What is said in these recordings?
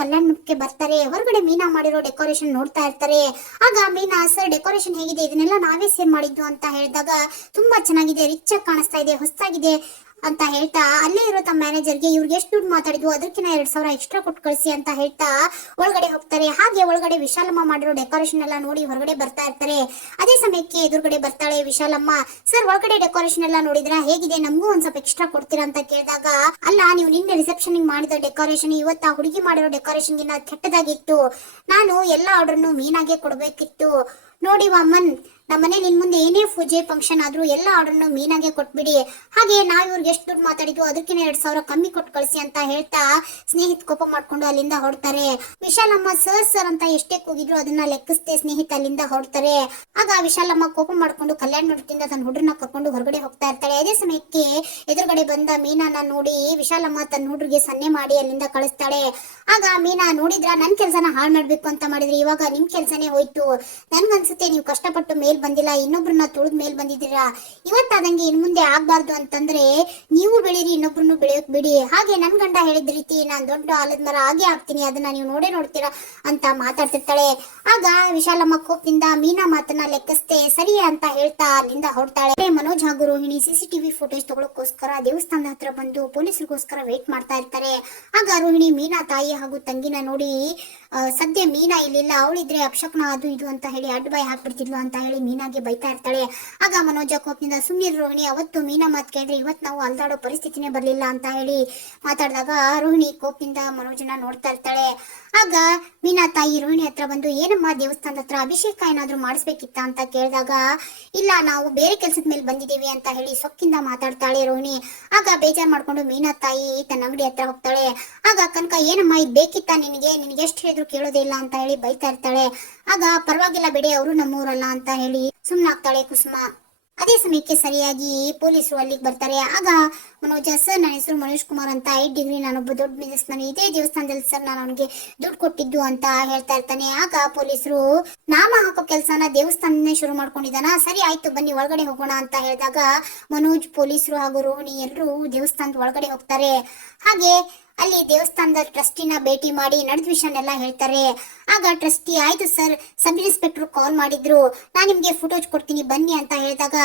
ಕಲ್ಯಾಣಕ್ಕೆ ಬರ್ತಾರೆ, ಹೊರಗಡೆ ಮೀನಾ ಮಾಡಿರೋ ಡೆಕೋರೇಷನ್ ನೋಡ್ತಾ ಇರ್ತಾರೆ. ಆಗ ಮೀನಾ, ಸರ್ ಡೆಕೋರೇಷನ್ ಹೇಗಿದೆ? ಇದನ್ನೆಲ್ಲ ನಾವೇ ಸೇರ್ ಮಾಡಿದ್ದು ಅಂತ ಹೇಳಿದಾಗ, ತುಂಬಾ ಚೆನ್ನಾಗಿದೆ ರಿಚ್ ಆಗಿ ಕಾಣಿಸ್ತಾ ಇದೆ, ಹೊಸದಾಗಿದೆ. ಅಂತ ಹೇಳ್ತಾ ಅಲ್ಲೇ ಇರೋ ತಮ್ಮ ಮ್ಯಾನೇಜರ್ಗೆ ಇವ್ರಿಗೆ ಎಷ್ಟು ದುಡ್ಡು ಮಾತಾಡಿದ್ವು ಅದಕ್ಕಿಂತ ಎರಡ್ ಸಾವಿರ ಎಕ್ಸ್ಟ್ರಾ ಕೊಟ್ಟು ಕಳಿಸಿ ಅಂತ ಹೇಳ್ತಾ ಒಳಗಡೆ ಹೋಗ್ತಾರೆ. ಹಾಗೆ ಒಳಗಡೆ ವಿಶಾಲಮ್ಮ ಮಾಡಿರೋ ಡೆಕೋರೇಷನ್ ಎಲ್ಲ ನೋಡಿ ಹೊರಗಡೆ ಬರ್ತಾ ಇರ್ತಾರೆ. ಅದೇ ಸಮಯಕ್ಕೆ ಎದುರುಗಡೆ ಬರ್ತಾಳೆ ವಿಶಾಲಮ್ಮ. ಸರ್ ಒಳಗಡೆ ಡೆಕೋರೇಷನ್ ಎಲ್ಲ ನೋಡಿದ್ರ? ಹೇಗಿದೆ? ನಮಗೂ ಒಂದ್ ಸ್ವಲ್ಪ ಎಕ್ಸ್ಟ್ರಾ ಕೊಡ್ತೀರಾ? ಅಂತ ಕೇಳಿದಾಗ, ಅಲ್ಲ, ನೀವು ನಿನ್ನೆ ರಿಸೆಪ್ಷನ್ ಮಾಡಿದ ಡೆಕೋರೇಷನ್ ಇವತ್ತ ಹುಡುಗಿ ಮಾಡಿರೋ ಡೆಕೋರೇಷನ್ ಗಿನ್ನ ಕೆಟ್ಟದಾಗಿತ್ತು. ನಾನು ಎಲ್ಲ ಆರ್ಡರ್ನು ಮೀನಾಗೆ ಕೊಡ್ಬೇಕಿತ್ತು. ನೋಡಿ ವಾಮನ್ ನಮ್ಮನೆ ನಿನ್ ಮುಂದೆ ಏನೇ ಪೂಜೆ ಫಂಕ್ಷನ್ ಆದ್ರೂ ಎಲ್ಲ ಆರ್ಡರ್ನು ಮೀನಾಗೆ ಕೊಟ್ಬಿಡಿ. ಹಾಗೆ ನಾವ್ ಇವ್ರಿಗೆ ಎಷ್ಟು ದುಡ್ಡು ಮಾತಾಡಿದ್ವು ಅದಕ್ಕಿಂತ ಎರಡ್ ಸಾವಿರ ಕಮ್ಮಿ ಕೊಟ್ಟು ಕಳಿಸಿ ಅಂತ ಹೇಳ್ತಾ ಸ್ನೇಹಿತ್ ಕೋಪ ಮಾಡ್ಕೊಂಡು ಅಲ್ಲಿಂದ ಹೊರಡ್ತಾರೆ ವಿಶಾಲಮ್ಮ ಸರ್ ಸರ್ ಅಂತ ಎಷ್ಟೇ ಕೂಗಿದ್ರು ಅದನ್ನ ಲೆಕ್ಕಿಸ್ತೆ ಸ್ನೇಹಿತ ಅಲ್ಲಿಂದ ಹೊರಡ್ತಾರೆ ಆಗ ವಿಶಾಲಮ್ಮ ಕೋಪ ಮಾಡ್ಕೊಂಡು ಕಲ್ಯಾಣ ನೋಡ್ತಿಂದ ತನ್ನ ಹುಡ್ರನ್ನ ಕರ್ಕೊಂಡು ಹೊರಗಡೆ ಹೋಗ್ತಾ ಇರ್ತಾಳೆ. ಅದೇ ಸಮಯಕ್ಕೆ ಎದುರುಗಡೆ ಬಂದ ಮೀನಾನ ನೋಡಿ ವಿಶಾಲಮ್ಮ ತನ್ನ ಹುಡ್ರಿಗೆ ಸನ್ನೆ ಮಾಡಿ ಅಲ್ಲಿಂದ ಕಳಿಸ್ತಾಳೆ. ಆಗ ಮೀನಾ, ನೋಡಿದ್ರ, ನನ್ ಕೆಲ್ಸನ ಹಾಳು ಮಾಡ್ಬೇಕು ಅಂತ ಮಾಡಿದ್ರೆ. ಇವಾಗ ನಿಮ್ ಕೆಲ್ಸನೇ ಹೋಯ್ತು. ನನ್ಗನ್ಸುತ್ತೆ ನೀವು ಕಷ್ಟಪಟ್ಟು ಮೇಲ್ ಬಂದಿಲ್ಲ, ಇನ್ನೊಬ್ರನ್ನ ತುಳಿದ್ ಮೇಲ್ ಬಂದಿದ್ದೀರಾ? ಇವತ್ತಾದಂಗೆ ಇನ್ ಮುಂದೆ ಆಗ್ಬಾರ್ದು ಅಂತಂದ್ರೆ ನೀವು ಬೆಳೀರಿ, ಇನ್ನೊಬ್ರನ್ನು ಬೆಳೆಯೋಕ್ ಬಿಡಿ. ಹಾಗೆ ನನ್ ಗಂಡ ಹೇಳಿದ ರೀತಿ ನಾನ್ ದೊಡ್ಡ ಆಲದ ಮರ ಹಾಗೆ ಆಗ್ತೀನಿ ಅದನ್ನ ನೀವು ನೋಡೇ ನೋಡ್ತೀರಾ ಅಂತ ಮಾತಾಡ್ತಿರ್ತಾಳೆ. ಆಗ ವಿಶಾಲಮ್ಮ ಕೋಪದಿಂದ ಮೀನಾ ಮಾತನ್ನ ಲೆಕ್ಕಿಸ್ತೇ ಸರಿ ಅಂತ ಹೇಳ್ತಾ ಅಲ್ಲಿಂದ ಹೊರಡ್ತಾಳೆ. ಮನೋಜ್ ಹಾಗೂ ರೋಹಿಣಿ ಸಿಸಿಟಿವಿ ಫುಟೇಜ್ ತಗೊಳಕೋಸ್ಕರ ದೇವಸ್ಥಾನದ ಹತ್ರ ಬಂದು ಪೊಲೀಸರಿಗೋಸ್ಕರ ವೇಟ್ ಮಾಡ್ತಾ ಇರ್ತಾರೆ. ಆಗ ರೋಹಿಣಿ ಮೀನಾ ತಾಯಿ ಹಾಗೂ ತಂಗಿನ ನೋಡಿ ಸದ್ಯ ಮೀನಾ ಇಲ್ಲಿಲ್ಲ, ಅವಳಿದ್ರೆ ಅಪ್ಶಕ್ನ ಅದು ಇದು ಅಂತ ಹೇಳಿ ಅಡ್ಡ ಬಾಯಿ ಹಾಕ್ಬಿಡ್ತಿದ್ಲು ಅಂತ ಹೇಳಿ ಮೀನಾಗೆ ಬೈತಾ ಇರ್ತಾಳೆ. ಆಗ ಮನೋಜ ಕೋಪದಿಂದ ಸುಮ್ಮನೆ ರೋಹಿಣಿ, ಅವತ್ತು ಮೀನಾ ಮಾತು ಕೇಳ್ರಿ ಇವತ್ತು ನಾವು ಅಲ್ದಾಡೋ ಪರಿಸ್ಥಿತಿನೇ ಬರಲಿಲ್ಲ ಅಂತ ಹೇಳಿ ಮಾತಾಡಿದಾಗ ರೋಹಿಣಿ ಕೋಪದಿಂದ ಮನೋಜನ ನೋಡ್ತಾ ಇರ್ತಾಳೆ. ಆಗ ಮೀನಾ ತಾಯಿ ರೋಹಿಣಿ ಹತ್ರ ಬಂದು, ಏನಮ್ಮ ದೇವಸ್ಥಾನದ ಹತ್ರ ಅಭಿಷೇಕ ಏನಾದ್ರೂ ಮಾಡಿಸ್ಬೇಕಿತ್ತ? ಅಂತ ಕೇಳಿದಾಗ, ಇಲ್ಲ, ನಾವು ಬೇರೆ ಕೆಲಸದ ಮೇಲೆ ಬಂದಿದ್ದೀವಿ ಅಂತ ಹೇಳಿ ಸೊಕ್ಕಿಂದ ಮಾತಾಡ್ತಾಳೆ ರೋಹಿಣಿ. ಆಗ ಬೇಜಾರ್ ಮಾಡ್ಕೊಂಡು ಮೀನಾ ತಾಯಿ ತನ್ನ ಅಂಗಡಿ ಹತ್ರ ಹೋಗ್ತಾಳೆ. ಆಗ ಕನಕ, ಏನಮ್ಮ ಇದು ಬೇಕಿತ್ತ ನಿನಗೆ? ನಿನಗೆ ಎಷ್ಟು ಹೇಳಿದ್ರು ಕೇಳೋದೇ ಇಲ್ಲ ಅಂತ ಹೇಳಿ ಬೈತಾ ಇರ್ತಾಳೆ. ಆಗ ಪರವಾಗಿಲ್ಲ ಬಿಡಿ ಅವರು ನಮ್ಮೂರಲ್ಲ ಅಂತ ಹೇಳಿ ಸುಮ್ಮನಾಗ್ತಾಳೆ ಕುಸುಮ. ಅದೇ ಸಮಯಕ್ಕೆ ಸರಿಯಾಗಿ ಪೊಲೀಸರು ಅಲ್ಲಿಗೆ ಬರ್ತಾರೆ. ಆಗ ಮನೋಜ, ಸರ್, ನನ್ನ ಹೆಸರು ಮನೋಜ್ ಕುಮಾರ್ ಅಂತ ಐದು ಡಿಗ್ರಿ ನಾನೊಬ್ಬ ದೊಡ್ಡ ಬಿಸ್ನೆಸ್ ಮ್ಯಾನ್ ಇದೇ ದೇವಸ್ಥಾನದಲ್ಲಿ ಸರ್, ನಾನು ಅವನಿಗೆ ದುಡ್ಡು ಕೊಟ್ಟಿದ್ದು ಅಂತ ಹೇಳ್ತಾ ಇರ್ತಾನೆ. ಆಗ ಪೊಲೀಸರು, ನಾಮ ಹಾಕೋ ಕೆಲಸನ ದೇವಸ್ಥಾನನೇ ಶುರು ಮಾಡ್ಕೊಂಡಿದ್ದಾನ? ಸರಿ, ಆಯ್ತು, ಬನ್ನಿ, ಒಳಗಡೆ ಹೋಗೋಣ ಅಂತ ಹೇಳಿದಾಗ ಮನೋಜ್, ಪೊಲೀಸರು ಹಾಗೂ ರೋಹಿಣಿ ಎಲ್ಲರೂ ದೇವಸ್ಥಾನದ ಒಳಗಡೆ ಹೋಗ್ತಾರೆ. ಹಾಗೆ ಅಲ್ಲಿ ದೇವಸ್ಥಾನದ ಟ್ರಸ್ಟಿನ ಭೇಟಿ ಮಾಡಿ ನಡೆದ ವಿಷಯನೆಲ್ಲ ಹೇಳ್ತಾರೆ. ಆಗ ಟ್ರಸ್ಟಿ, ಆಯ್ತು ಸರ್, ಸಬ್ ಇನ್ಸ್ಪೆಕ್ಟರ್ ಕಾಲ್ ಮಾಡಿದ್ರು. ನಾನು ನಿಮ್ಗೆ ಫುಟೇಜ್ ಕೊಡ್ತೀನಿ, ಬನ್ನಿ ಅಂತ ಹೇಳಿದಾಗ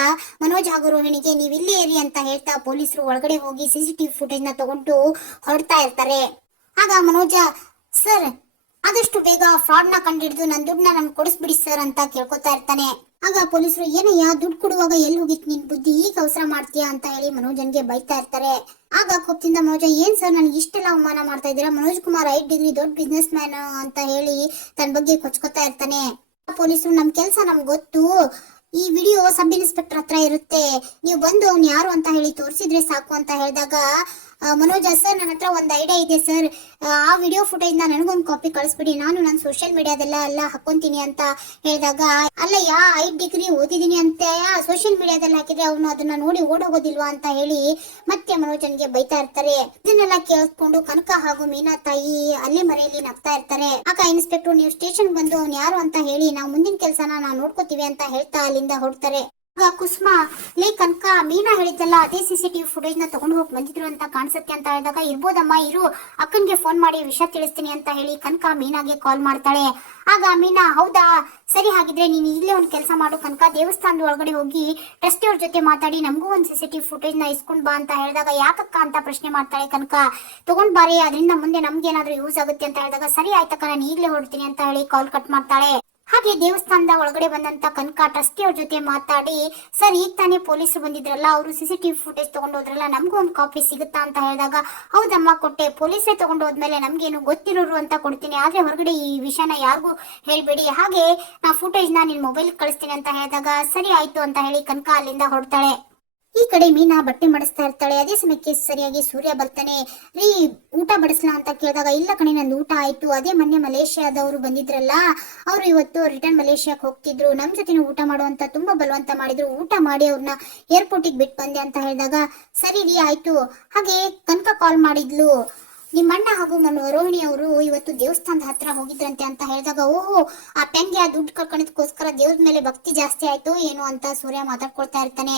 ಮನೋಜ್ ಹಾಗೂ ರೋಹಿಣಿಗೆ ನೀವು ಇಲ್ಲೇ ಇರಿ ಅಂತ ಹೇಳ್ತಾ ಪೊಲೀಸರು ಒಳಗಡೆ ಹೋಗಿ ಸಿಸಿಟಿವಿ ಫುಟೇಜ್ನ ತಗೊಂಡು ಹೊರಡ್ತಾ ಇರ್ತಾರೆ. ಆಗ ಮನೋಜ, ಸರ್ ಆದಷ್ಟು ಬೇಗ ಫ್ರಾಡ್ನ ಕಂಡಿಡಿದು ನನ್ನ ದುಡ್ಡನ್ನ ನಮ್ಗೆ ಕೊಡಿಸ್ಬಿಡಿ ಸರ್ ಅಂತ ಕೇಳ್ಕೊತಾ ಇರ್ತಾನೆ. ಆಗ ಪೊಲೀಸರು, ಏನಯ್ಯ, ದುಡ್ಡು ಕೊಡುವಾಗ ಎಲ್ಲಿ ಹೋಗಿತ್ತು ನಿನ್ ಬುದ್ಧಿ? ಈಗ ಅವಸರ ಮಾಡ್ತೀಯಾ? ಅಂತ ಹೇಳಿ ಮನೋಜನ್ಗೆ ಬೈತಾ ಇರ್ತಾರೆ. ಆಗ ಕೋಪದಿಂದ ಮನೋಜ, ಏನ್ ಸರ್ ನನಗೆ ಇಷ್ಟೆಲ್ಲ ಅವಮಾನ ಮಾಡ್ತಾ ಇದ್ದೀರಾ? ಮನೋಜ್ ಕುಮಾರ್ ಐಟ್ ಡಿಗ್ರಿ ದೊಡ್ಡ ಬಿಸ್ನೆಸ್ ಮ್ಯಾನ್ ಅಂತ ಹೇಳಿ ತನ್ನ ಬಗ್ಗೆ ಕೊಚ್ಕೊತಾ ಇರ್ತಾನೆ. ಪೊಲೀಸರು, ನಮ್ ಕೆಲ್ಸ ನಮ್ಗೆ ಗೊತ್ತು. ಈ ವಿಡಿಯೋ ಸಬ್ ಇನ್ಸ್ಪೆಕ್ಟರ್ ಹತ್ರ ಇರುತ್ತೆ. ನೀವು ಬಂದು ಅವ್ನು ಯಾರು ಅಂತ ಹೇಳಿ ತೋರಿಸಿದ್ರೆ ಸಾಕು ಅಂತ ಹೇಳಿದಾಗ ಮನೋಜ, ಸರ್ ನನ್ನ ಹತ್ರ ಒಂದು ಐಡಿಯಾ ಇದೆ, ಸರ್. ಆ ವಿಡಿಯೋ ಫುಟೇಜ್ನ ನನಗೊಂದು ಕಾಪಿ ಕಳಿಸ್ಬಿಡಿ. ನಾನು ನನ್ನ ಸೋಷಿಯಲ್ ಮೀಡಿಯಾದೆಲ್ಲ ಎಲ್ಲ ಹಾಕೊಂತೀನಿ ಅಂತ ಹೇಳಿದಾಗ, ಅಲ್ಲ, ಯಾ ಐದು ಡಿಗ್ರಿ ಓದಿದೀನಿ ಅಂತ. ಸೋಷಿಯಲ್ ಮೀಡಿಯಾದಲ್ಲಿ ಹಾಕಿದ್ರೆ ಅವನು ಅದನ್ನ ನೋಡಿ ಓಡೋಗೋದಿಲ್ವಾ ಅಂತ ಹೇಳಿ ಮತ್ತೆ ಮನೋಜನ್ಗೆ ಬೈತಾ ಇರ್ತಾರೆ. ಇದನ್ನೆಲ್ಲ ಕೇಳಿಸ್ಕೊಂಡು ಕನಕ ಹಾಗೂ ಮೀನಾ ತಾಯಿ ಅಲ್ಲೇ ಮರೆಯಲ್ಲಿ ನಗ್ತಾ ಇರ್ತಾರೆ. ಆಕ ಇನ್ಸ್ಪೆಕ್ಟರ್, ನೀವು ಸ್ಟೇಷನ್ ಬಂದು ಅವ್ನು ಯಾರು ಅಂತ ಹೇಳಿ, ನಾವು ಮುಂದಿನ ಕೆಲಸನ ನಾವು ನೋಡ್ಕೋತೀವಿ ಅಂತ ಹೇಳ್ತಾ ಅಲ್ಲಿಂದ ಹೊರಡ್ತಾರೆ ಕುಸುಮ, ಲೇ ಕನಕ, ಮೀನಾ ಹೇಳಿದ್ದಲ್ಲ, ಅದೇ ಸಿಸಿಟಿವಿ ಫುಟೇಜ್ನ ತಗೊಂಡು ಹೋಗಿ ಬಂದಿದ್ರು ಅಂತ ಕಾಣಿಸುತ್ತೆ ಅಂತ ಹೇಳಿದಾಗ, ಇರ್ಬೋದಮ್ಮ, ಇರು, ಅಕ್ಕನ್ಗೆ ಫೋನ್ ಮಾಡಿ ವಿಷಯ ತಿಳಿಸ್ತೀನಿ ಅಂತ ಹೇಳಿ ಕನಕ ಮೀನಾಗೆ ಕಾಲ್ ಮಾಡ್ತಾಳೆ. ಆಗ ಮೀನಾ, ಹೌದಾ, ಸರಿ ಹಾಗಿದ್ರೆ ನೀನು ಇಲ್ಲೇ ಒಂದು ಕೆಲಸ ಮಾಡು, ಕನಕ ದೇವಸ್ಥಾನದ ಒಳಗಡೆ ಹೋಗಿ ಟ್ರಸ್ಟಿ ಅವ್ರ ಜೊತೆ ಮಾತಾಡಿ ನಮಗೂ ಒಂದು ಸಿಸಿಟಿವಿ ಫುಟೇಜ್ನ ಇಸ್ಕೊಂಡ್ ಬಾ ಅಂತ ಹೇಳಿದಾಗ, ಯಾಕಕ್ಕ ಅಂತ ಪ್ರಶ್ನೆ ಮಾಡ್ತಾಳೆ ಕನಕ. ತಗೊಂಡ್ ಬಾರಿ, ಅದರಿಂದ ಮುಂದೆ ನಮ್ಗೆ ಏನಾದ್ರು ಯೂಸ್ ಆಗುತ್ತೆ ಅಂತ ಹೇಳಿದಾಗ, ಸರಿ ಆಯ್ತಕ್ಕ, ನಾನು ಈಗಲೇ ಹೊರಡ್ತೀನಿ ಅಂತ ಹೇಳಿ ಕಾಲ್ ಕಟ್ ಮಾಡ್ತಾಳೆ. ಹಾಗೆ ದೇವಸ್ಥಾನದ ಒಳಗಡೆ ಬಂದಂತ ಕನಕ ಟ್ರಸ್ಟಿ ಅವ್ರ ಜೊತೆ ಮಾತಾಡಿ, ಸರ್, ಈಗ ತಾನೇ ಪೊಲೀಸರು ಬಂದಿದ್ರಲ್ಲ, ಅವರು ಸಿಸಿಟಿವಿ ಫುಟೇಜ್ ತಗೊಂಡು ಹೋದ್ರಲ್ಲ, ನಮಗೂ ಒಂದು ಕಾಪಿ ಸಿಗುತ್ತಾ ಅಂತ ಹೇಳಿದಾಗ, ಹೌದಮ್ಮ, ಕೊಟ್ಟೆ, ಪೊಲೀಸೇ ತಗೊಂಡು ಹೋದ್ಮೇಲೆ ನಮ್ಗೇನು ಗೊತ್ತಿರೋರು ಅಂತ ಕೊಡ್ತೀನಿ, ಆದ್ರೆ ಹೊರಗಡೆ ಈ ವಿಷಯನ ಯಾರಿಗೂ ಹೇಳ್ಬೇಡಿ. ಹಾಗೆ ನಾ ಫುಟೇಜ್ನ ನಿನ್ ಮೊಬೈಲ್ ಕಳಿಸ್ತೀನಿ ಅಂತ ಹೇಳಿದಾಗ, ಸರಿ, ಆಯ್ತು ಅಂತ ಹೇಳಿ ಕನಕ ಅಲ್ಲಿಂದ ಹೊರಡ್ತಾಳೆ. ಈ ಕಡೆ ಮೀನಾ ಬಟ್ಟೆ ಮಡಿಸ್ತಾ ಇರ್ತಾಳೆ. ಅದೇ ಸಮಯಕ್ಕೆ ಸರಿಯಾಗಿ ಸೂರ್ಯ ಬರ್ತಾನೆ. ರೀ, ಊಟ ಬಡಿಸ್ಲಾ ಅಂತ ಕೇಳಿದಾಗ, ಇಲ್ಲ ಕಣೆ, ನಂದು ಊಟ ಆಯ್ತು. ಅದೇ ಮೊನ್ನೆ ಮಲೇಷ್ಯಾದವರು ಬಂದಿದ್ರಲ್ಲ, ಅವ್ರು ಇವತ್ತು ರಿಟರ್ನ್ ಮಲೇಷ್ಯಾಕ್ ಹೋಗ್ತಿದ್ರು. ನಮ್ ಜೊತೆನೂ ಊಟ ಮಾಡುವಂತ, ತುಂಬಾ ಬಲವಂತ ಮಾಡಿದ್ರು. ಊಟ ಮಾಡಿ ಅವ್ರನ್ನ ಏರ್ಪೋರ್ಟಿಗೆ ಬಿಟ್ಟು ಬಂದೆ ಅಂತ ಹೇಳಿದಾಗ, ಸರಿ ರೀ, ಆಯ್ತು. ಹಾಗೆ ಕನಕ ಕಾಲ್ ಮಾಡಿದ್ಲು. ನಿಮ್ಮ ಅಣ್ಣ ಹಾಗೂ ನನ್ನ ರೋಹಿಣಿ ಅವರು ಇವತ್ತು ದೇವಸ್ಥಾನದ ಹತ್ರ ಹೋಗಿದ್ರಂತೆ ಅಂತ ಹೇಳಿದಾಗ, ಓಹೋ, ಆ ಪೆಂಗೆ ಆ ದುಡ್ಡು ಕಳ್ಕೊಂಡಿದ್ಕೋಸ್ಕರ ದೇವ್ರ ಮೇಲೆ ಭಕ್ತಿ ಜಾಸ್ತಿ ಆಯ್ತು ಏನು ಅಂತ ಸೂರ್ಯ ಮಾತಾಡ್ಕೊಳ್ತಾ ಇರ್ತಾನೆ.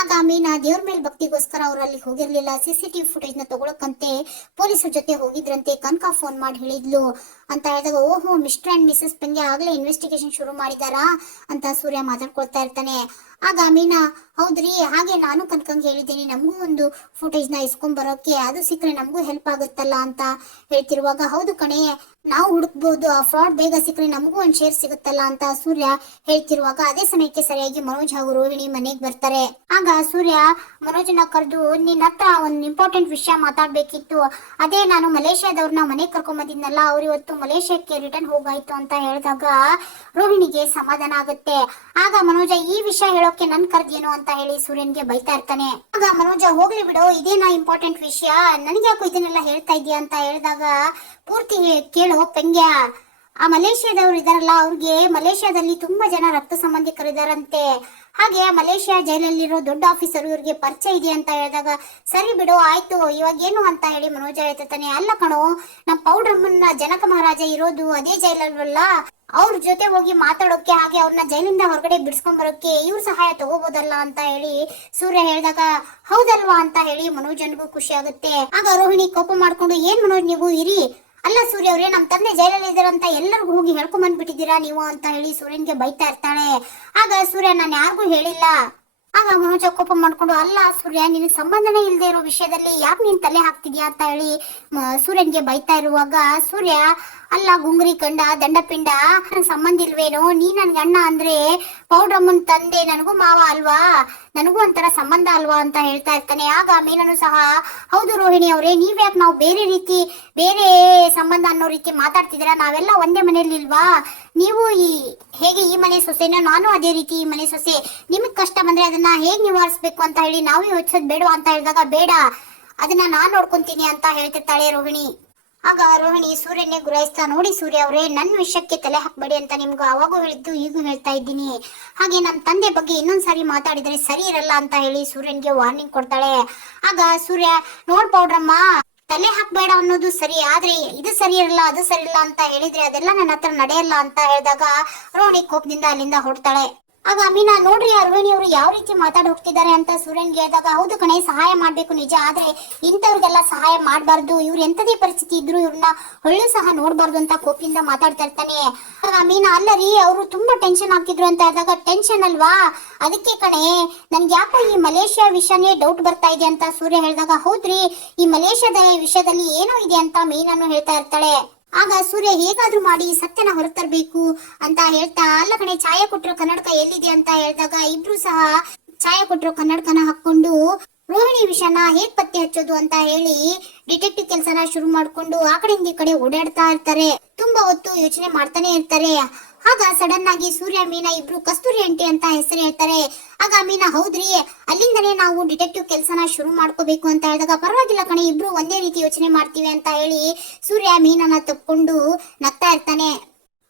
ಆಗ ಮೀನಾ ದೇವ್ರ ಮೇಲೆ ಭಕ್ತಿಗೋಸ್ಕರ ಅವ್ರು ಅಲ್ಲಿ ಹೋಗಿರ್ಲಿಲ್ಲ. ಸಿ ಸಿ ಟಿವಿ ಫುಟೇಜ್ನ ತಗೊಳಕಂತೆ ಪೊಲೀಸರ ಜೊತೆ ಹೋಗಿದ್ರಂತೆ, ಕನಕ ಫೋನ್ ಮಾಡಿ ಹೇಳಿದ್ಲು ಅಂತ ಹೇಳಿದಾಗ, ಓಹೋ, ಮಿಸ್ಟರ್ ಅಂಡ್ ಮಿಸಸ್ ಪೆಂಗೆ ಆಗ್ಲೇ ಇನ್ವೆಸ್ಟಿಗೇಷನ್ ಶುರು ಮಾಡಿದಾರಾ ಅಂತ ಸೂರ್ಯ ಮಾತಾಡ್ಕೊಳ್ತಾ ಇರ್ತಾನೆ. ಆಗ ಮೀನಾ ಹೌದ್ರಿ, ಹಾಗೆ ನಾನು ಕನ್ಕಂಗ್ ಹೇಳಿದ್ದೀನಿ, ನಮಗೂ ಒಂದು ಫುಟೇಜ್ನ ಇಸ್ಕೊಂಡ್ ಬರೋಕೆ ಅದು ಸಿಕ್ಕರೆ ನಮಗೂ ಹೆಲ್ಪ್ ಆಗುತ್ತಲ್ಲ ಅಂತ ಹೇಳ್ತಿರುವಾಗ, ಹೌದು ಕಣೆ ನಾವು ಹುಡುಕ್ಬಹುದು ಆ ಫ್ರಾಡ್ ಬೇಗ ಸಿಕ್ಕರೆ ನಮಗೂ ಒಂದ್ ಶೇರ್ ಸಿಗುತ್ತಲ್ಲ ಅಂತ ಸೂರ್ಯ ಹೇಳ್ತಿರುವಾಗ ಅದೇ ಸಮಯಕ್ಕೆ ಸರಿಯಾಗಿ ಮನೋಜ್ ಹಾಗೂ ರೋಹಿಣಿ ಮನೆಗೆ ಬರ್ತಾರೆ. ಆಗ ಸೂರ್ಯ, ಮನೋಜನ ಕರೆದು ನಿನ್ನ ಹತ್ರ ಒಂದು ಇಂಪಾರ್ಟೆಂಟ್ ವಿಷಯ ಮಾತಾಡ್ಬೇಕಿತ್ತು. ಅದೇ ನಾನು ಮಲೇಷ್ಯಾದವ್ರನ್ನ ಮನೆಗೆ ಕರ್ಕೊಂಡ್ ಬಂದಿದ್ನಲ್ಲ ಅವ್ರು ಇವತ್ತು ಮಲೇಷ್ಯಾಕ್ಕೆ ರಿಟರ್ನ್ ಹೋಗಾಯ್ತು ಅಂತ ಹೇಳಿದಾಗ ರೋಹಿಣಿಗೆ ಸಮಾಧಾನ ಆಗುತ್ತೆ. ಆಗ ಮನೋಜ, ಈ ವಿಷಯ ಹೇಳೋಕೆ ನನ್ ಕರ್ದೇನು ಅಂತ ಹೇಳಿ ಸೂರ್ಯನ್ಗೆ ಬೈತಾ ಇರ್ತಾನೆ. ಆಗ ಮನೋಜ, ಹೋಗ್ಲಿ ಬಿಡು, ಇದೇನಾ ಇಂಪಾರ್ಟೆಂಟ್ ವಿಷಯ? ನನಗೆ ಯಾಕೋ ಇದನ್ನೆಲ್ಲ ಹೇಳ್ತಾ ಇದೀಯ ಅಂತ ಹೇಳಿದಾಗ ಪೂರ್ತಿ ಕೇಳು ಪೆಂಗ್ಯ ಆ ಮಲೇಷ್ಯಾದವ್ರು ಇದಾರಲ್ಲ, ಅವ್ರಿಗೆ ಮಲೇಷ್ಯಾದಲ್ಲಿ ತುಂಬಾ ಜನ ರಕ್ತ ಸಂಬಂಧಿಕರಿದಾರಂತೆ ಹಾಗೆ ಆ ಮಲೇಷ್ಯಾ ಜೈಲಲ್ಲಿರೋ ದೊಡ್ಡ ಆಫೀಸರ್ ಇವ್ರಿಗೆ ಪರಿಚಯ ಇದೆ ಅಂತ ಹೇಳಿದಾಗ, ಸರಿ ಬಿಡು, ಆಯ್ತು, ಇವಾಗ ಏನು ಅಂತ ಹೇಳಿ ಮನೋಜ ಹೇಳ್ತಾನೆ ಅಲ್ಲ ಕಣೋ ನಮ್ಮ ಮುನ್ನ ಜನಕ ಮಹಾರಾಜ ಇರೋದು ಅದೇ ಜೈಲಲ್ವಲ್ಲ? ಅವ್ರ ಜೊತೆ ಹೋಗಿ ಮಾತಾಡೋಕೆ, ಹಾಗೆ ಅವ್ರನ್ನ ಜೈಲಿಂದ ಹೊರಗಡೆ ಬಿಡ್ಸ್ಕೊಂಡ್ ಬರೋಕೆ ಇವ್ರ ಸಹಾಯ ತಗೋಬೋದಲ್ಲ ಅಂತ ಹೇಳಿ ಸೂರ್ಯ ಹೇಳಿದಾಗ, ಹೌದಲ್ವಾ ಅಂತ ಹೇಳಿ ಮನೋಜನ್ಗೂ ಖುಷಿ ಆಗುತ್ತೆ. ಆಗ ರೋಹಿಣಿ ಕೋಪ ಮಾಡ್ಕೊಂಡು, ಏನ್ ಮನೋಜ್ ನೀವು? ಇರಿ ಅಲ್ಲ ಸೂರ್ಯ ಅವ್ರೆ ನಮ್ಮ ತಂದೆ ಜೈಲಲ್ಲಿ ಇದ್ದಾರಂತ ಎಲ್ಲರಿಗೂ ಹೋಗಿ ಹೇಳ್ಕೊಂಡ್ ಬಂದ್ಬಿಟ್ಟಿದ್ದೀರಾ ನೀವು ಅಂತ ಹೇಳಿ ಸೂರ್ಯನ್ಗೆ ಬೈತಾ ಇರ್ತಾಳೆ. ಆಗ ಸೂರ್ಯ ನಾನು ಯಾರಿಗೂ ಹೇಳಿಲ್ಲ. ಆಗ ಮನೋಜ ಕೋಪ ಮಾಡ್ಕೊಂಡು, ಅಲ್ಲ ಸೂರ್ಯ, ನಿನಗೆ ಸಂಬಂಧನೇ ಇಲ್ಲದೆ ಇರೋ ವಿಷಯದಲ್ಲಿ ಯಾಕೆ ನೀನ್ ತಲೆ ಹಾಕ್ತಿದ್ಯಾ? ಅಂತ ಹೇಳಿ ಸೂರ್ಯನ್ಗೆ ಬೈತಾ ಇರುವಾಗ, ಸೂರ್ಯ ಅಲ್ಲ, ಗುಂಗ್ರಿ ಕಂಡ, ದಂಡಪಿಂಡ, ನನ್ ಸಂಬಂಧ ಇಲ್ವೇನೋ? ನೀ ನನ್ಗೆ ಅಣ್ಣ ಅಂದ್ರೆ ಪೌಡ್ರಮ್ಮನ್ ತಂದೆ ನನಗೂ ಮಾವ ಅಲ್ವಾ? ನನಗೂ ಒಂಥರ ಸಂಬಂಧ ಅಲ್ವಾ ಅಂತ ಹೇಳ್ತಾ ಇರ್ತಾನೆ. ಆಗ ಮೀನನು ಸಹ, ಹೌದು ರೋಹಿಣಿ ಅವರೇ ನೀವ್ಯಾಕೆ ನಾವು ಬೇರೆ ರೀತಿ, ಬೇರೆ ಸಂಬಂಧ ಅನ್ನೋ ರೀತಿ ಮಾತಾಡ್ತಿದೀರ ನಾವೆಲ್ಲ ಒಂದೇ ಮನೆಯಲ್ಲಿ ಇಲ್ವಾ? ನೀವು ಈ, ಹೇಗೆ ಈ ಮನೆ ಸೊಸೆನೋ, ನಾನು ಅದೇ ರೀತಿ ಈ ಮನೆ ಸೊಸೆ. ನಿಮಗ್ ಕಷ್ಟ ಬಂದ್ರೆ ಅದನ್ನ ಹೇಗ್ ನಿವಾರಿಸ್ಬೇಕು ಅಂತ ಹೇಳಿ ನಾವು ಯೋಚಿಸೋದ್ ಬೇಡ ಅಂತ ಹೇಳಿದಾಗ, ಬೇಡ, ಅದನ್ನ ನಾನ್ ನೋಡ್ಕೊಂತೀನಿ ಅಂತ ಹೇಳ್ತಿರ್ತಾಳೆ ರೋಹಿಣಿ. ಆಗ ರೋಹಿಣಿ ಸೂರ್ಯನೇ ಗುರಾಯಿಸ್ತಾ ನೋಡಿ, ಸೂರ್ಯ ಅವರೇ ನನ್ನ ವಿಷಯಕ್ಕೆ ತಲೆ ಹಾಕ್ಬೇಡಿ ಅಂತ ನಿಮ್ಗೂ ಅವಾಗೂ ಹೇಳಿದ್ದು, ಈಗೂ ಹೇಳ್ತಾ ಇದ್ದೀನಿ. ಹಾಗೆ ನನ್ನ ತಂದೆ ಬಗ್ಗೆ ಇನ್ನೊಂದ್ಸಾರಿ ಮಾತಾಡಿದ್ರೆ ಸರಿ ಇರಲ್ಲ ಅಂತ ಹೇಳಿ ಸೂರ್ಯನ್ಗೆ ವಾರ್ನಿಂಗ್ ಕೊಡ್ತಾಳೆ. ಆಗ ಸೂರ್ಯ, ನೋಡ್ ಪೌಡ್ರಮ್ಮ, ತಲೆ ಹಾಕ್ಬೇಡ ಅನ್ನೋದು ಸರಿ, ಆದ್ರೆ ಇದು ಸರಿ ಇರಲ್ಲ, ಅದು ಸರಿ ಇಲ್ಲ ಅಂತ ಹೇಳಿದ್ರೆ ಅದೆಲ್ಲ ನನ್ನ ಹತ್ರ ನಡೆಯಲ್ಲ ಅಂತ ಹೇಳಿದಾಗ ರೋಹಿಣಿ ಕೋಪದಿಂದ ಅಲ್ಲಿಂದ ಹೊಡ್ತಾಳೆ ಆಗ ಅಮೀನಾ, ನೋಡ್ರಿ ಅರ್ವಿಣಿ ಅವರು ಯಾವ ರೀತಿ ಮಾತಾಡಿ ಹೋಗ್ತಿದ್ದಾರೆ ಅಂತ ಸೂರ್ಯನ್ಗೆ ಹೇಳಿದಾಗ ಹೌದು ಕಣೆ, ಸಹಾಯ ಮಾಡ್ಬೇಕು ನಿಜ, ಆದ್ರೆ ಇಂಥವ್ರಿಗೆಲ್ಲ ಸಹಾಯ ಮಾಡಬಾರ್ದು, ಇವ್ರು ಎಂತದೇ ಪರಿಸ್ಥಿತಿ ಇದ್ರು ಇವ್ರನ್ನ ಹೊಳ್ಳು ಸಹ ನೋಡಬಾರ್ದು ಅಂತ ಕೋಪಿಂದ ಮಾತಾಡ್ತಾ ಇರ್ತಾನೆ. ಆಗ ಅಮೀನಾ, ಅಲ್ಲ ರೀ, ಅವರು ತುಂಬಾ ಟೆನ್ಷನ್ ಆಗ್ತಿದ್ರು ಅಂತ ಹೇಳಿದಾಗ ಟೆನ್ಷನ್ ಅಲ್ವಾ? ಅದಕ್ಕೆ ಕಣೆ, ನನ್ಗೆ ಯಾಕೋ ಈ ಮಲೇಷ್ಯಾ ವಿಷಯನೇ ಡೌಟ್ ಬರ್ತಾ ಇದೆ ಅಂತ ಸೂರ್ಯ ಹೇಳಿದಾಗ, ಹೌದ್ರಿ, ಈ ಮಲೇಷ್ಯಾದ ವಿಷಯದಲ್ಲಿ ಏನೋ ಇದೆ ಅಂತ ಮೀನನ್ನು ಹೇಳ್ತಾ ಇರ್ತಾಳೆ. ಆಗ ಸೂರ್ಯ ಹೇಗಾದ್ರೂ ಮಾಡಿ ಸತ್ಯನ ಹೊರತರಬೇಕು ಅಂತ ಹೇಳ್ತಾ, ಅಲ್ಲ ಕಣೆ, ಛಾಯಾ ಕೊಟ್ಟರು ಕನ್ನಡಕ ಎಲ್ಲಿದೆ? ಅಂತ ಹೇಳಿದಾಗ ಇಬ್ರು ಸಹ ಛಾಯಾ ಕೊಟ್ಟರು ಕನ್ನಡಕನ ಹಾಕೊಂಡು ರೋಹಿಣಿ ವಿಷಯನ ಹೇಗ್ ಪತ್ತೆ ಹಚ್ಚೋದು? ಅಂತ ಹೇಳಿ ಡಿಟೆಕ್ಟಿವ್ ಕೆಲಸನ ಶುರು ಮಾಡ್ಕೊಂಡು ಆ ಕಡೆಯಿಂದ ಈ ಕಡೆ ಓಡಾಡ್ತಾ ಇರ್ತಾರೆ. ತುಂಬಾ ಹೊತ್ತು ಯೋಚನೆ ಮಾಡ್ತಾನೆ ಇರ್ತಾರೆ. ಆಗ ಸಡನ್ ಆಗಿ ಸೂರ್ಯ, ಮೀನಾ ಇಬ್ರು ಕಸ್ತೂರಿ ಅಂಟಿ ಅಂತ ಹೆಸರು ಹೇಳ್ತಾರೆ. ಆಗ ಮೀನಾ, ಹೌದ್ರಿ ಅಲ್ಲಿಂದನೇ ನಾವು ಡಿಟೆಕ್ಟಿವ್ ಕೆಲಸನ ಶುರು ಮಾಡ್ಕೋಬೇಕು ಅಂತ ಹೇಳಿದಾಗ ಪರವಾಗಿಲ್ಲ ಕಣೆ, ಇಬ್ರು ಒಂದೇ ರೀತಿ ಯೋಚನೆ ಮಾಡ್ತೀವಿ ಅಂತ ಹೇಳಿ ಸೂರ್ಯ ಮೀನನ್ನ ತಪ್ಕೊಂಡು ನಗ್ತಾ ಇರ್ತಾನೆ.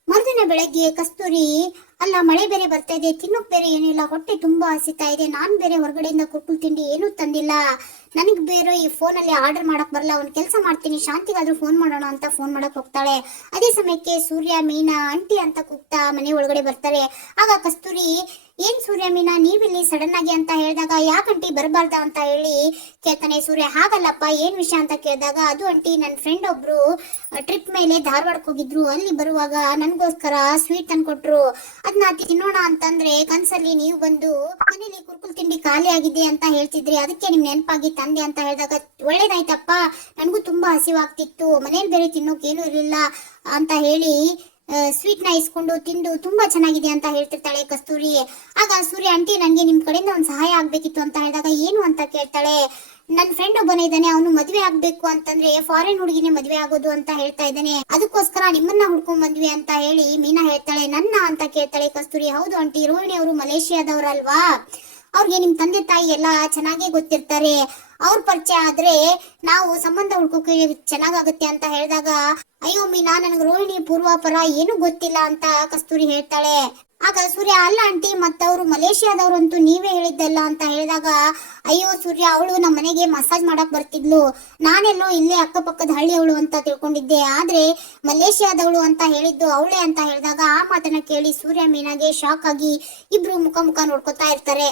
ಮರುದಿನ ಬೆಳಗ್ಗೆ ಕಸ್ತೂರಿ, ಅಲ್ಲ ಮಳೆ ಬೇರೆ ಬರ್ತಾ ಇದೆ, ತಿನ್ನೋಕ್ ಬೇರೆ ಏನಿಲ್ಲ ಹೊಟ್ಟೆ ತುಂಬಾ ಹಸಿತಾ ಇದೆ, ನಾನ್ ಬೇರೆ ಹೊರಗಡೆಯಿಂದ ಕೊಟ್ಟು ತಿಂಡಿ ಏನೂ ತಂದಿಲ್ಲ. ನನಗ್ ಬೇರೆ ಈ ಫೋನಲ್ಲಿ ಆರ್ಡರ್ ಮಾಡಕ್ ಬರಲ್ಲ ಒಂದ್ ಕೆಲಸ ಮಾಡ್ತೀನಿ, ಶಾಂತಿಗಾದ್ರೂ ಫೋನ್ ಮಾಡೋಣ ಅಂತ ಫೋನ್ ಮಾಡಕ್ ಹೋಗ್ತಾಳೆ. ಅದೇ ಸಮಯಕ್ಕೆ ಸೂರ್ಯ, ಮೀನಾ ಅಂಟಿ ಅಂತ ಕೂಗ್ತಾ ಮನೆ ಒಳಗಡೆ ಬರ್ತಾರೆ. ಆಗ ಕಸ್ತೂರಿ, ಏನ್ ಸೂರ್ಯ, ಮೀನಾ, ನೀವಿಲ್ಲಿ ಸಡನ್ ಆಗಿ ಅಂತ ಹೇಳಿದಾಗ ಯಾಕಂಟಿ ಬರಬಾರ್ದ ಅಂತ ಹೇಳಿ ಕೇಳ್ತಾನೆ. ಸೂರ್ಯ, ಹಾಗಲ್ಲಪ್ಪ, ಏನ್ ವಿಷಯ ಅಂತ ಕೇಳಿದಾಗ, ಅದು ಅಂಟಿ ನನ್ನ ಫ್ರೆಂಡ್ ಒಬ್ರು ಟ್ರಿಪ್ ಮೇಲೆ ಧಾರವಾಡಕ್ಕೆ ಹೋಗಿದ್ರು. ಅಲ್ಲಿ ಬರುವಾಗ ನನ್ಗೋಸ್ಕರ ಸ್ವೀಟ್ ತಂದ್ಕೊಟ್ರು ಅದನ್ನ ತಿನ್ನೋಣ ಅಂತಂದ್ರೆ ಕನ್ಸಲ್ಲಿ ನೀವು ಬಂದು ಮನೇಲಿ ಕುರ್ಕುಲ್ ತಿಂಡಿ ಖಾಲಿ ಆಗಿದೆ ಅಂತ ಹೇಳ್ತಿದ್ರಿ. ಅದಕ್ಕೆ ನಿಮ್ ನೆನಪಾಗಿ ತಂದೆ ಅಂತ ಹೇಳಿದಾಗ ಒಳ್ಳೇದಾಯ್ತಪ್ಪ, ನನಗೂ ತುಂಬಾ ಹಸಿವಾಗ್ತಿತ್ತು, ಮನೇಲಿ ಬೇರೆ ತಿನ್ನೋಕೆ ಏನೂ ಇರಲಿಲ್ಲ ಅಂತ ಹೇಳಿ ಸ್ವೀಟ್ನ ಇಸ್ಕೊಂಡು ತಿಂದು ತುಂಬಾ ಚೆನ್ನಾಗಿದೆ ಅಂತ ಹೇಳ್ತಿರ್ತಾಳೆ ಕಸ್ತೂರಿ. ಆಗ ಸೂರ್ಯ, ಆಂಟಿ, ನನಗೆ ನಿಮ್ ಕಡೆಯಿಂದ ಒಂದು ಸಹಾಯ ಆಗ್ಬೇಕಿತ್ತು ಅಂತ ಹೇಳಿದಾಗ ಏನು ಅಂತ ಕೇಳ್ತಾಳೆ ನನ್ನ ಫ್ರೆಂಡ್ ಒಬ್ಬನ ಇದ್ದಾನೆ, ಅವನು ಮದುವೆ ಆಗ್ಬೇಕು ಅಂತಂದ್ರೆ ಫಾರಿನ್ ಹುಡುಗಿನೇ ಮದುವೆ ಆಗೋದು ಅಂತ ಹೇಳ್ತಾ ಇದ್ದಾನೆ. ಅದಕ್ಕೋಸ್ಕರ ನಿಮ್ಮನ್ನ ಹುಡ್ಕೊಂಡ್ ಬಂದ್ವಿ ಅಂತ ಹೇಳಿ ಮೀನಾ ಹೇಳ್ತಾಳೆ, ನನ್ನ ಅಂತ ಕೇಳ್ತಾಳೆ ಕಸ್ತೂರಿ, ಹೌದು ಆಂಟಿ, ರೋಹಿಣಿ ಅವರು ಮಲೇಷಿಯಾದವ್ರಲ್ವಾ? ಅವ್ರಿಗೆ ನಿಮ್ ತಂದೆ ತಾಯಿ ಎಲ್ಲ ಚೆನ್ನಾಗೇ ಗೊತ್ತಿರ್ತಾರೆ. ಅವ್ರ ಪರಿಚಯ ಆದ್ರೆ ನಾವು ಸಂಬಂಧ ಹುಡ್ಕೋಕೆ ಚೆನ್ನಾಗಾಗುತ್ತೆ ಅಂತ ಹೇಳಿದಾಗ, ಅಯ್ಯೋ ಮೀನಾ, ನನಗೆ ರೋಹಿಣಿ ಪೂರ್ವಾಪರ ಏನು ಗೊತ್ತಿಲ್ಲ ಅಂತ ಕಸ್ತೂರಿ ಹೇಳ್ತಾಳೆ. ಆಗ ಸೂರ್ಯ, ಅಲ್ಲ ಆಂಟಿ, ಮತ್ತವರು ಮಲೇಷಿಯಾದವ್ರು ಅಂತೂ ನೀವೇ ಹೇಳಿದ್ದಲ್ಲ ಅಂತ ಹೇಳಿದಾಗ, ಅಯ್ಯೋ ಸೂರ್ಯ, ಅವಳು ನಮ್ಮ ಮನೆಗೆ ಮಸಾಜ್ ಮಾಡಕ್ ಬರ್ತಿದ್ಲು. ನಾನೆಲ್ಲೋ ಇಲ್ಲೇ ಅಕ್ಕಪಕ್ಕದ ಹಳ್ಳಿಯವಳು ಅಂತ ತಿಳ್ಕೊಂಡಿದ್ದೆ. ಆದ್ರೆ ಮಲೇಷಿಯಾದವಳು ಅಂತ ಹೇಳಿದ್ದು ಅವಳೇ ಅಂತ ಹೇಳಿದಾಗ ಆ ಮಾತನ್ನ ಕೇಳಿ ಸೂರ್ಯ ಮೀನಾಗೆ ಶಾಕ್ ಆಗಿ ಇಬ್ರು ಮುಖ ಮುಖ ನೋಡ್ಕೊತಾ ಇರ್ತಾರೆ.